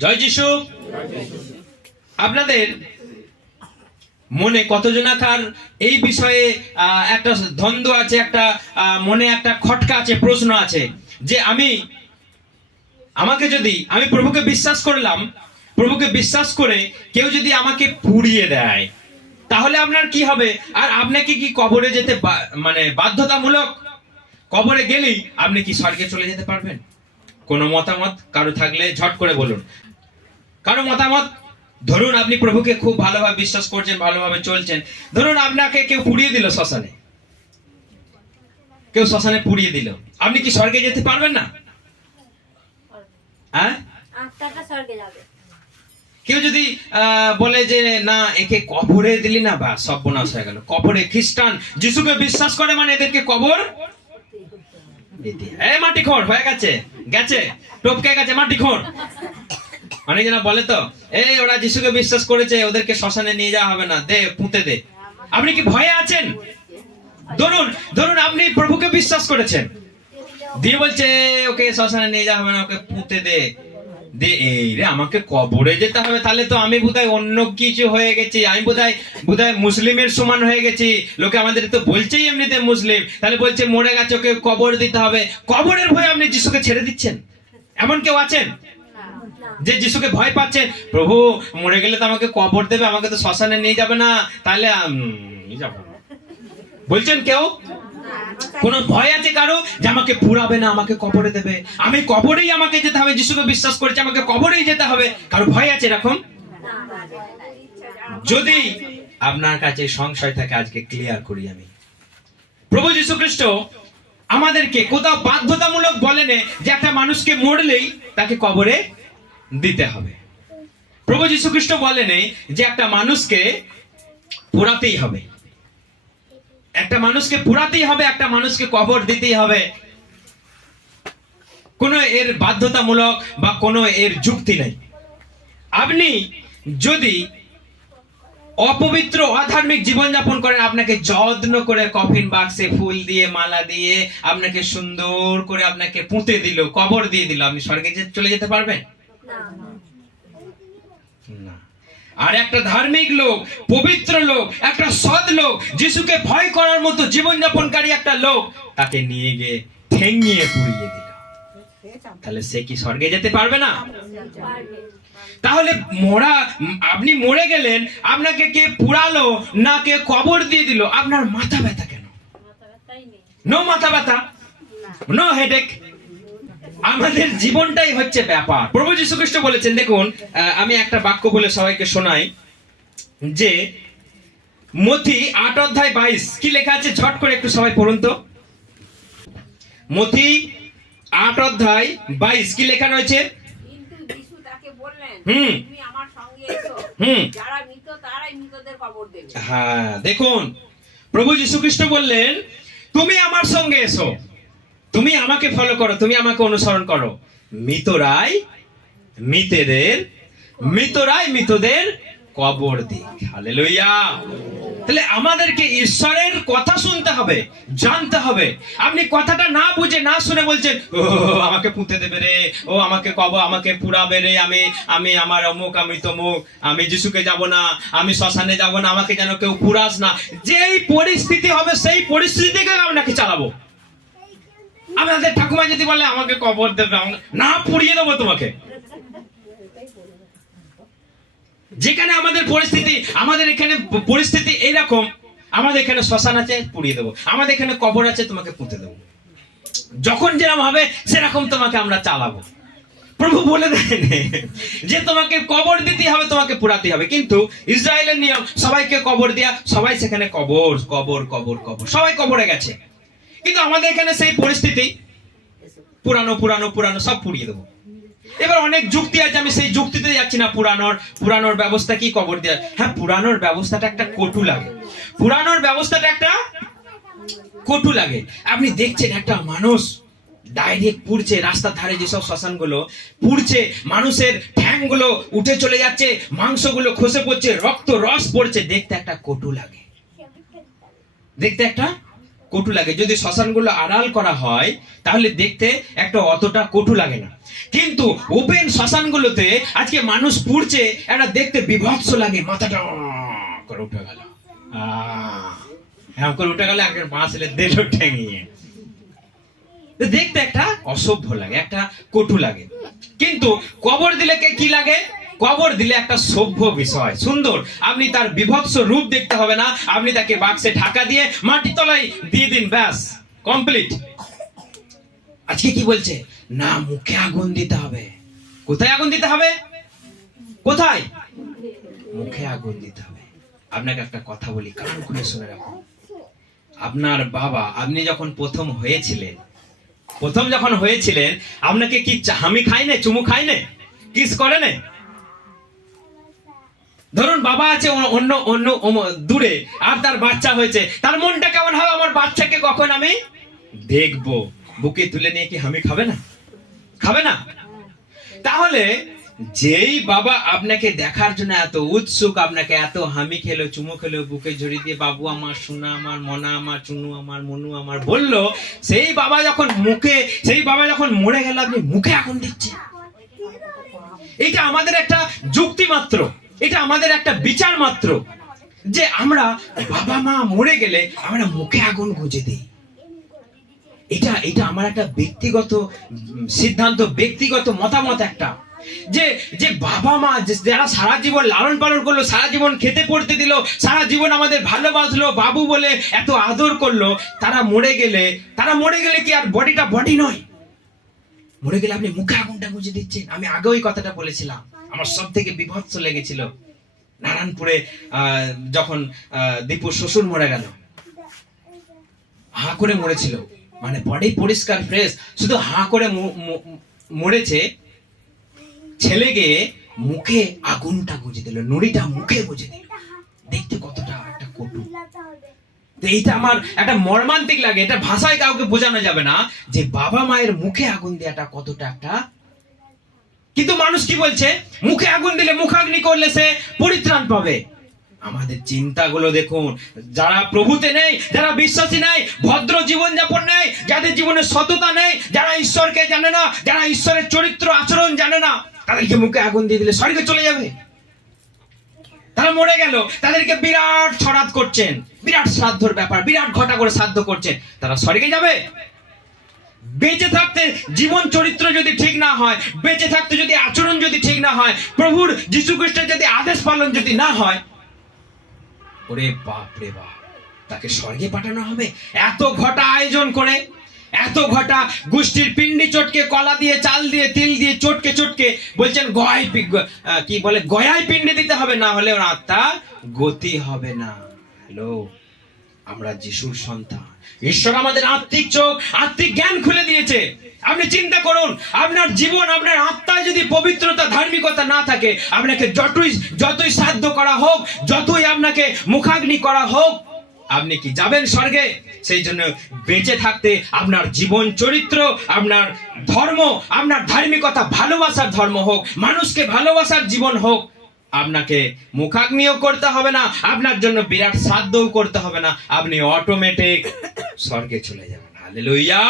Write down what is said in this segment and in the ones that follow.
জয় যিশু। আপনাদের মনে কতজনাকার এই বিষয়ে একটা দ্বন্দ্ব আছে, একটা মনে একটা খটকা আছে, প্রশ্ন আছে যে আমি প্রভুকে বিশ্বাস করলাম, প্রভুকে বিশ্বাস করে কেউ যদি আমাকে পুড়িয়ে দেয় তাহলে আপনার কি হবে? আর আপনাকে কি কবরে যেতে মানে বাধ্যতামূলক? কবরে গেলেই আপনি কি স্বর্গে চলে যেতে পারবেন? কোনো মতামত কারো থাকলে ঝট করে বলুন। কারো মতামত? ধরুন আপনি প্রভুকে খুব ভালোভাবে বিশ্বাস করছেন, ভালোভাবে চলছেন, ধরুন আপনাকে কেউ পুড়িয়ে দিল শ্মশানে, কেউ শ্মশানে পুড়িয়ে দিল, আপনি কি স্বর্গে যেতে পারবেন না? হ্যাঁ, আত্মাটা স্বর্গে যাবে। কেউ যদি বলে যে না একে কবরে দিলি না, বা সর্বনাশ হয়ে গেল। কবরে খ্রিস্টান যিশুকে বিশ্বাস করে মানে এদেরকে কবর দিতে। এই মাটি খোঁড় হয়ে গেছে, গেছে টপকে গেছে মাটি খোঁড়। অনেক জন বলে তো এই ওরা যিশুকে বিশ্বাস করেছে, ওদেরকে শ্মশানে নিয়ে যাওয়া হবে না, দে পুঁতে দে। আপনি কি ভয়ে আছেন? ধরুন আপনি প্রভুকে বিশ্বাস করেছেন, দিয়ে বলছে ওকে শ্মশানে নিয়ে যাওয়া হবে না, ওকে পুঁতে দে। এই রে আমাকে কবরে যেতে হবে, তাহলে তো আমি বোধহয় অন্য কিছু হয়ে গেছি, আমি বোধহয় মুসলিমের সমান হয়ে গেছি। লোকে আমাদের তো বলছেই এমনিতে মুসলিম, তাহলে বলছে মরে গেছে ওকে কবর দিতে হবে। কবরের ভয়ে আপনি যিশুকে ছেড়ে দিচ্ছেন? এমন কেউ আছেন যে যিশুকে ভয় পাচ্ছেন? প্রভু মরে গেলে তো আমাকে কবর দেবে, আমাকে তো শ্মশানে নিয়ে যাবে না, তাহলে যাব না বলছেন কেউ? কোন ভয় আছে কারো যে আমাকে পুরাবে না, আমাকে কবরে দেবে, আমি কবরেই আমাকে যেতে হবে, যিশুকে বিশ্বাস করেছি আমাকে কবরেই যেতে হবে? কারো ভয় আছে এরকম? যদি আপনার কাছে সংশয় থাকে আজকে ক্লিয়ার করি আমি। প্রভু যীশু খ্রিস্ট আমাদেরকে কোথাও বাধ্যতামূলক বলেন যে একটা মানুষকে মরলেই তাকে কবরে দিতে হবে। প্রভু যীশু খ্রিস্ট বলেন যে একটা মানুষকে পোড়াতেই হবে, একটা মানুষকে পুরাতেই হবে, একটা মানুষকে কবর দিতেই হবে। কোনো এর বাধ্যতামূলক বা কোনো এর যুক্তি নেই। আপনি যদি অপবিত্র অধার্মিক জীবনযাপন করেন, আপনাকে যত্ন করে কফিন বাক্সে ফুল দিয়ে মালা দিয়ে আপনাকে সুন্দর করে আপনাকে পুঁতে দিল, কবর দিয়ে দিল, আপনি স্বর্গে চলে যেতে পারবেন না। আর একটা ধার্মিক লোক, পবিত্র লোক, একটা সৎ লোক, যিশুকে ভয় করার মতো জীবনযাপনকারী একটা লোক, তাকে নিয়ে গিয়ে ঠেঙিয়ে পুড়িয়ে দিল, তাহলে সে কি স্বর্গে যেতে পারবে না? তাহলে আপনি মরে গেলেন, আপনাকে কে পুড়ালো না কে কবর দিয়ে দিল, আপনার মাথা ব্যথা কেন? নো মাথা ব্যথা, নো হেডেক। আমাদের জীবনটাই হচ্ছে ব্যাপার। প্রভু যীশু খ্রিস্ট বলেছেন, দেখুন আমি একটা বাক্য বলে সবাইকে শোনাই, যে মথি 8:22 কি লেখা আছে, ঝট করে একটু সবাই পড়ুন তো। মথি 8:22 কি লেখা রয়েছে? হ্যাঁ, দেখুন প্রভু যীশু খ্রিস্ট বললেন তুমি আমার সঙ্গে এসো, তুমি আমাকে ফলো করো, তুমি আমাকে অনুসরণ করো, মৃতরাই মৃতদের কবর দিক। হালেলুয়া। তাহলে আমাদেরকে ঈশ্বরের কথা শুনতে হবে, জানতে হবে। আপনি কথাটা না বুঝে না শুনে বলছেন ও আমাকে পুঁতে দেবে রে, ও আমাকে আমাকে পুড়াবে রে, আমি আমার অমুক, আমি তমুক, আমি যিশুকে যাব না, আমি শ্মশানে যাব না, আমাকে যেন কেউ পুড়াস না। যেই পরিস্থিতি হবে সেই পরিস্থিতিকে আপনাকে চালাবো। আমাদের ঠাকুমা যদি বলে আমাকে কবর দেবে, না পুড়িয়ে দেবো তোমাকে। যেখানে আমাদের এখানে পরিস্থিতি এইরকম, আমাদের এখানে শ্মশান আছে, পুড়িয়ে দেবো, আমাদের এখানে কবর আছে, তোমাকে পুঁতে দেবো, যখন যেরকম হবে সেরকম তোমাকে আমরা চালাবো। প্রভু বলে দেন যে তোমাকে কবর দিতে হবে, তোমাকে পুরাতে হবে। কিন্তু ইসরায়েলের নিয়ম সবাইকে কবর দেয়া, সবাই সেখানে কবর কবর কবর কবর, সবাই কবরে গেছে। কিন্তু আমাদের এখানে সেই পরিস্থিতি, পুরানো সব পুড়িয়ে দেবো। এবার অনেক যুক্তি আছে, আমি সেই যুক্তিতে যাচ্ছি না। পুরানোর ব্যবস্থা কি কবর দেওয়া? হ্যাঁ, পুরানোর ব্যবস্থাটা একটা কটু লাগে। আপনি দেখছেন একটা মানুষ ডাইরেক্ট পুড়ছে, রাস্তার ধারে যেসব শ্মশানগুলো পুড়ছে, মানুষের ঠ্যাংগুলো উঠে চলে যাচ্ছে, মাংসগুলো খসে পড়ছে, রক্ত রস পড়ছে, দেখতে একটা কটু লাগে, কটু লাগে। যদি শ্মশানগুলো আড়াল করা হয় তাহলে দেখতে একটা অতটা কটু লাগে না, কিন্তু ওপেন শ্মশানগুলোতে আজকে মানুষ পুড়ছে, একটা দেখতে বিভৎস লাগে, মাথাটা করে উঠে গেল, এমন করে উঠে গেল, একটা বাঁশলে দিল ঠেঙিয়ে, দেখতে একটা অসভ্য লাগে, একটা কটু লাগে। কিন্তু কবর দিলে কি লাগে? কবর দিলে একটা সভ্য বিষয়, সুন্দর। আপনি তার বিভৎস রূপ দেখতে হবে না, আপনি তাকে বাক্সে ঢাকা দিয়ে মাটির তলায় দিয়ে দিন, ব্যাস কমপ্লিট। আজকে কি বলছে না, মুখে আগুন দিতে হবে। কোথায় আগুন দিতে হবে? কোথায়? মুখে আগুন দিতে হবে। আপনাকে একটা কথা বলি, কান খুলে শুনে রাখুন। আপনার বাবা, আপনি যখন প্রথম যখন হয়েছিলেন, আপনাকে কি হামি খাই না, চুমু খাই না, কিস করে না? ধরুন বাবা আছে অন্য অন্য দূরে, আর তার বাচ্চা হয়েছে, তার মনটা কেমন হবে? আমার বাচ্চাকে কখন আমি দেখবো, বুকে তুলে নিয়ে কি হামি খাবে না? খাবে না? তাহলে যেই বাবা আপনাকে দেখার জন্য এত উৎসুক, আপনাকে এত হামি খেলো, চুমু খেলো, বুকে জড়িয়ে দিয়ে বাবু আমার, সোনা আমার, মনা আমার, চুনু আমার, মনু আমার বললো, সেই বাবা যখন মরে গেল, আপনি মুখে আগুন দিচ্ছেন। এটা আমাদের একটা যুক্তি মাত্র, এটা আমাদের একটা বিচার মাত্র, যে আমরা বাবা মা মরে গেলে আমরা মুখে আগুন গুঁজে দিই। এটা আমার একটা ব্যক্তিগত সিদ্ধান্ত, ব্যক্তিগত মতামত একটা, যে বাবা মা যারা সারা জীবন লালন পালন করলো, সারা জীবন খেতে পড়তে দিল, সারা জীবন আমাদের ভালোবাসলো, বাবু বলে এত আদর করলো, তারা মরে গেলে কি আর বডিটা বডি নয়? মরে গেলে আপনি মুখে আগুনটা গুঁজে দিচ্ছেন। আমি আগে ওই কথাটা বলেছিলাম, আমার সব থেকে বিভৎস লেগেছিল নারায়ণপুরে যখন দীপুর শ্বশুর মরে গেল, হা করে মরেছিল, মানে বডি পরিষ্কার ফ্রেশ, শুধু হা করে মরেছে। ছেলে গিয়ে মুখে আগুনটা গুঁজে দিল, নুড়িটা মুখে গুঁজে দিল, দেখতে কতটা একটা কটু। এইটা আমার একটা মর্মান্তিক লাগে, এটা ভাষায় কাউকে বোঝানো যাবে না, যে বাবা মায়ের মুখে আগুন দেওয়াটা কতটা একটা। কিন্তু মানুষ কি বলছে? মুখে আগুন দিলে, মুখাগ্নি করলে সে পরিত্রাণ পাবে। আমাদের চিন্তাগুলো দেখুন, যারা প্রভুতে নেই, যারা বিশ্বাসী নেই, ভদ্র জীবন যাপন নেই, যাদের জীবনে সততা নেই, যারা ঈশ্বরকে জানে না, যারা ঈশ্বরের চরিত্র আচরণ জানে না, তাদেরকে মুখে আগুন দিয়ে দিলে স্বর্গে চলে যাবে। তারা মরে গেল, তাদেরকে বিরাট ছড়াত করছেন, বিরাট শ্রাদ্ধর ব্যাপার, বিরাট ঘটা করে শ্রাদ্ধ করছেন, তারা স্বর্গে যাবে? বেঁচে থাকতে জীবন চরিত্র যদি ঠিক না হয়, বেঁচে থাকতে যদি আচরণ যদি ঠিক না হয়, প্রভুর যীশু খ্রিস্টের যদি আদেশ পালন যদি না হয়, ওরে বাপ রে বাপ, তাকে স্বর্গে পাঠানো হবে? এত ঘটা আয়োজন করে, এত ঘটা গোষ্ঠীর পিণ্ডি চটকে, কলা দিয়ে, চাল দিয়ে, তিল দিয়ে চটকে বলছেন কি বলে, গয়ায় পিণ্ডি দিতে হবে, না হলে ওর আত্মা গতি হবে না। হ্যালো, আমরা যিশুর সন্তান, ঈশ্বর আমাদের আত্মিক চোখ, আত্মিক জ্ঞান খুলে দিয়েছে। আপনি চিন্তা করুন, আপনার জীবন, আপনার আত্মায় যদি পবিত্রতা, ধার্মিকতা না থাকে, আপনাকে যতই সাধ্য করা হোক, যতই আপনাকে মুখাগ্নি করা হোক, আপনি কি যাবেন স্বর্গে? সেই জন্য বেঁচে থাকতে আপনার জীবন চরিত্র, আপনার ধর্ম, আপনার ধার্মিকতা, ভালোবাসার ধর্ম হোক, মানুষকে ভালোবাসার জীবন হোক, আপনাকে মুখাগ্নিও করতে হবে না, আপনার জন্য বিরাট শ্রাদ্ধও করতে হবে না, আপনি অটোমেটিক স্বর্গে চলে যাবেন। হালেলুয়া।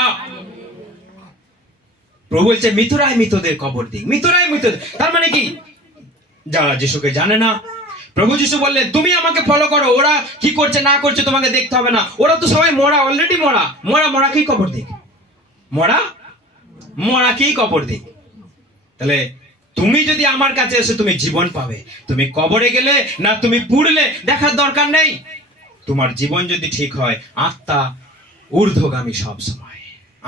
প্রভু বলছে মৃতরাই মৃতদের কবর দিক, মৃতরাই মৃতদের। তার মানে কি? যারা যিশুকে জানে না, প্রভু যিশু বললেন তুমি আমাকে ফলো করো, ওরা কি করছে না করছে তোমাকে দেখতে হবে না, ওরা তো সবাই মরা, অলরেডি মরা কি কবর দিক, মরা কি কবর দিক। তাহলে তুমি যদি আমার কাছে এসে তুমি জীবন পাবে, তুমি কবরে গেলে না তুমি পুড়লে দেখার দরকার নেই। তোমার জীবন যদি ঠিক হয়, আত্মা ঊর্ধ্বগামী সব সময়,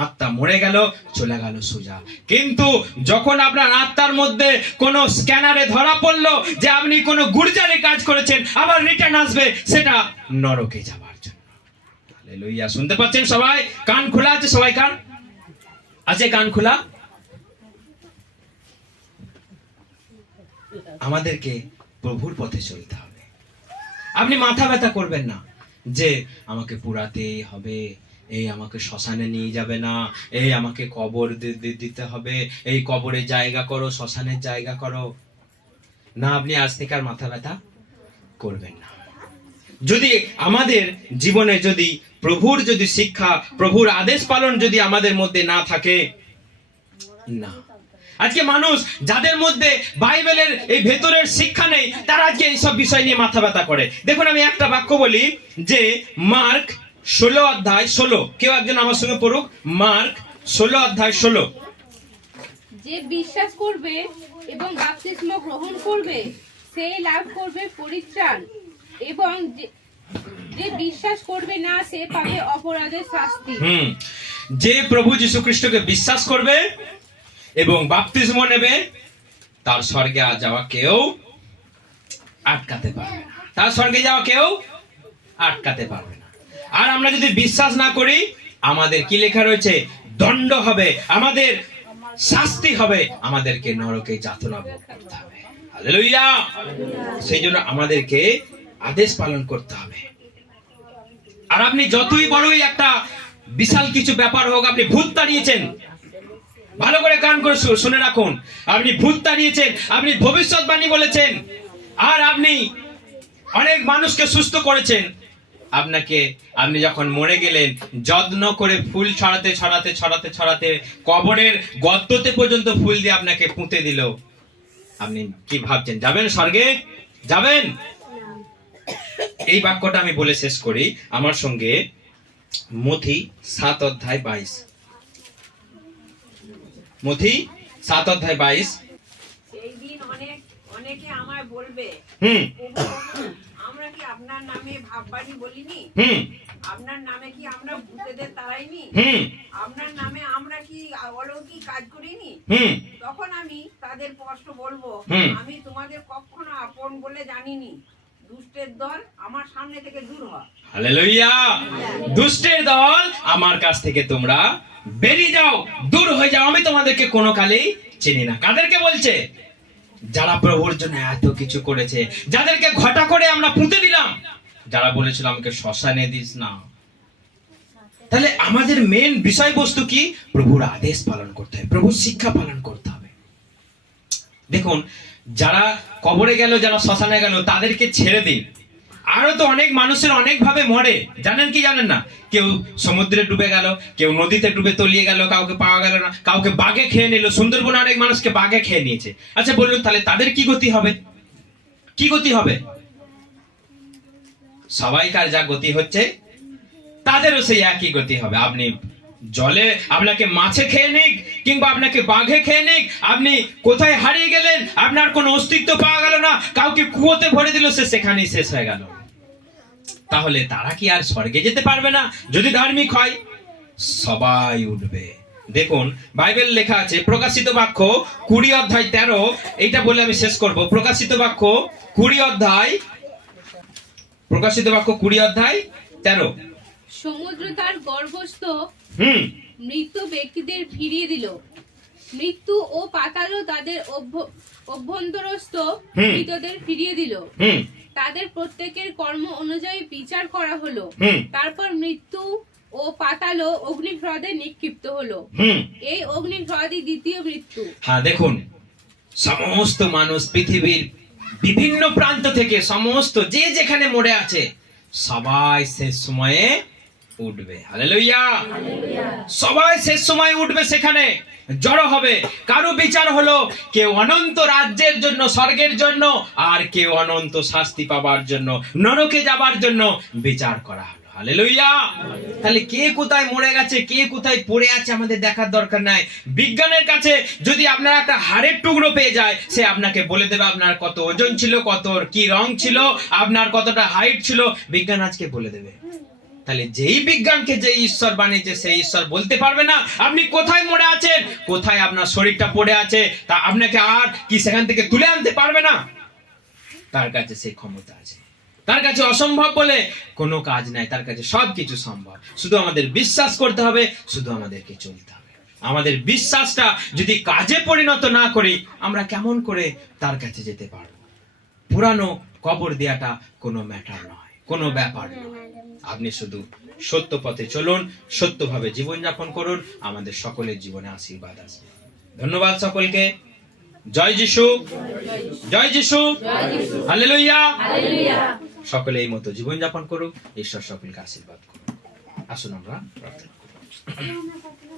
আত্মা মরে গেল, চলে গেল সোজা। কিন্তু যখন আপনার আত্মার মধ্যে কোন স্ক্যানারে ধরা পড়লো যে আপনি কোন গুরজারি কাজ করেছেন, আবার রিটার্ন আসবে সেটা নরকে যাবার জন্য। হালেলুয়া। শুনতে পাচ্ছেন সবাই? কান খোলা আছে সবাই? কান আছে? কান খোলা? আমাদেরকে প্রভুর পথে চলতে হবে। আপনি মাথা ব্যথা করবেন না যে আমাকে পুরাতেই হবে, এই আমাকে শ্মশানে নিয়ে যাবে না, এই আমাকে কবর দিতে হবে, এই কবরে জায়গা করো, শ্মশানের জায়গা করো না। আপনি আজ থেকে আর মাথা ব্যথা করবেন না। যদি আমাদের জীবনে যদি প্রভুর যদি শিক্ষা, প্রভুর আদেশ পালন যদি আমাদের মধ্যে না থাকে, না, আজকে মানুষ যাদের মধ্যে বাইবেলের এই ভেতরের শিক্ষা নেই, তারা আজকে এইসব বিষয় নিয়ে মাথা ব্যথা করে। দেখুন, আমি একটা বাক্য বলি যে মার্ক 16:16, কেউ একজন আমার সঙ্গে পড়ুক, মার্ক 16:16। যে বিশ্বাস করবে এবং বাপ্তিস্ম গ্রহণ করবে সে লাভ করবে পরিত্রাণ, এবং যে বিশ্বাস করবে না সে পাবে অপরাধের শাস্তি। যে প্রভু যীশু খ্রিস্টকে বিশ্বাস করবে এবং বাপ্তিস্ম নেবে, তার স্বর্গে যাওয়া কেউ আটকাতে পারবে না, তার স্বর্গে যাওয়া কেউ আটকাতে পারবে না। আর আমরা যদি বিশ্বাস না করি, আমাদের কি লেখা রয়েছে? দণ্ড হবে, আমাদের শাস্তি হবে, আমাদেরকে নরকে যাতনা ভোগ করতে হবে। হালেলুয়া! সেই জন্য আমাদেরকে আদেশ পালন করতে হবে। আর আপনি যতই বড়ই একটা বিশাল কিছু ব্যাপার হোক, আপনি ভূত তাড়িয়েছেন, ভালো করে কান করে শুনে রাখুন, আপনি ভূত তাড়িয়েছেন, আপনি ভবিষ্যৎবাণী বলেছেন, আর আপনি অনেক মানুষকে সুস্থ করেছেন, আপনি যখন মরে গেলেন, যত্ন করে ফুল ছড়াতে ছড়াতে ছড়াতে ছড়াতে কবরের গর্ততে পর্যন্ত ফুল দিয়ে আপনাকে পুঁতে দিল, আপনি কি ভাবছেন যাবেন স্বর্গে? যাবেন? এই বাক্যটা আমি বলে শেষ করি। আমার সঙ্গে মথি 7:22, মথি 7:22। সেই দিন অনেকে আমায় বলবে, আমরা কি আপনার নামে ভাববাণী বলিনি? আপনার নামে কি আমরা ভূতেদের তাড়াইনি? আপনার নামে আমরা কি অলৌকিক কাজ করিনি? তখন আমি তাদের স্পষ্ট বলবো, আমি তোমাদের কখনো আপন বলে জানিনি। দুষ্টের দল আমার সামনে থেকে দূর হয়। হালেলুয়া! দুষ্টের দল আমার কাছ থেকে তোমরা বেরিয়ে যাও, দূর হয়ে যাও, আমি তোমাদেরকে কোনো কালেই চিনি না। কাদেরকে বলছে? যারা প্রভুর জন্য এত কিছু করেছে, যাদেরকে ঘটা করে আমরা পুঁতে দিলাম, যারা বলেছিল আমাকে শ্মশানে দিস না। তাহলে আমাদের মেন বিষয়বস্তু কি? প্রভুর আদেশ পালন করতে হবে, প্রভুর শিক্ষা পালন করতে হবে। দেখুন, যারা কবরে গেল, যারা শ্মশানে গেল, তাদেরকে ছেড়ে দিন। আরো তো অনেক মানুষের অনেক ভাবে মরে, জানেন কি জানেন না? কেউ সমুদ্রে ডুবে গেল, কেউ নদীতে ডুবে তলিয়ে গেল, কাউকে পাওয়া গেল না, কাউকে বাঘে খেয়ে নিল। সুন্দরবনে অনেক মানুষকে বাঘে খেয়ে নিয়েছে। আচ্ছা বলুন, তাহলে তাদের কি গতি হবে? কি গতি হবে? সবাইকার যা গতি হচ্ছে, তাদেরও সেই একই গতি হবে। আপনি জলে আপনাকে মাছে খেয়ে নিক কিংবা আপনাকে বাঘে খেয়ে নিক, আপনি কোথায় হারিয়ে গেলেন, আপনার কোনো অস্তিত্ব পাওয়া গেল না, কাউকে কুয়োতে ভরে দিল, সে সেখানেই শেষ হয়ে গেল। তাহলে তারা কি আর স্বর্গে যেতে পারবে না? যদি ধার্মিক হয়, সবাই উঠবে। দেখুন, বাইবেল লেখা আছে প্রকাশিত বাক্য 20:13, এইটা বলে আমি শেষ করব। প্রকাশিত বাক্য 20:13। সমুদ্র তার গর্ভস্থ মৃত ব্যক্তিদের ফিরিয়ে দিল, মৃত্যু ও পাতালও তাদের অভ্যন্তরস্থ মৃতদের ফিরিয়ে দিল। তাদের প্রত্যেকের কর্ম অনুযায়ী বিচার করা হলো। তারপর মৃত্যু ও পাতালও অগ্নিহ্রদে নিক্ষিপ্ত হলো। এই অগ্নিহ্রদই দ্বিতীয় মৃত্যু। হ্যাঁ, দেখুন, সমস্ত মানুষ পৃথিবীর বিভিন্ন প্রান্ত থেকে, সমস্ত যে যেখানে মরে আছে, সবাই শেষ সময়ে উঠবে। হালেলুয়া! সবাই শেষ সময় উঠবে, সেখানে জড়ো হবে। কারো বিচার হলো, কেউ অনন্ত রাজ্যের জন্য, স্বর্গের জন্য, আর কেউ অনন্ত শাস্তি পাবার জন্য, নরকে যাবার জন্য বিচার করা হলো। হালেলুয়া! তাহলে কে কোথায় মরে গেছে, কে কোথায় পড়ে আছে, আমাদের দেখার দরকার নাই। বিজ্ঞানের কাছে যদি আপনার একটা হাড়ের টুকরো পেয়ে যায়, সে আপনাকে বলে দেবে আপনার কত ওজন ছিল, কত কি রং ছিল, আপনার কতটা হাইট ছিল, বিজ্ঞান আজকে বলে দেবে। তাহলে যেই বিজ্ঞানকে যে ঈশ্বর বানিয়েছে, সেই ঈশ্বর বলতে পারবে না আপনি কোথায় মরে আছেন, কোথায় আপনার শরীরটা পড়ে আছে, তা আপনাকে আর কি সেখান থেকে তুলে আনতে পারবে না? তার কাছে সেই ক্ষমতা আছে। তার কাছে অসম্ভব বলে কোনো কাজ নাই, তার কাছে সবকিছু সম্ভব। শুধু আমাদের বিশ্বাস করতে হবে, শুধু আমাদেরকে চলতে হবে। আমাদের বিশ্বাসটা যদি কাজে পরিণত না করি, আমরা কেমন করে তার কাছে যেতে পারবো? পুরানো কবর দেওয়াটা কোনো ম্যাটার নয়, কোনো ব্যাপার নয়। আপনি শুধু সত্য পথে চলুন, সত্যভাবে জীবনযাপন করুন, আমাদের সকলের জীবনে আশীর্বাদ আসবে। ধন্যবাদ সকলকে। জয় যিশু, জয় যিশু, হালেলুয়া। সকলে এই মতো জীবনযাপন করুক। ঈশ্বর সকলকে আশীর্বাদ করুক। আসুন আমরা প্রার্থনা করি।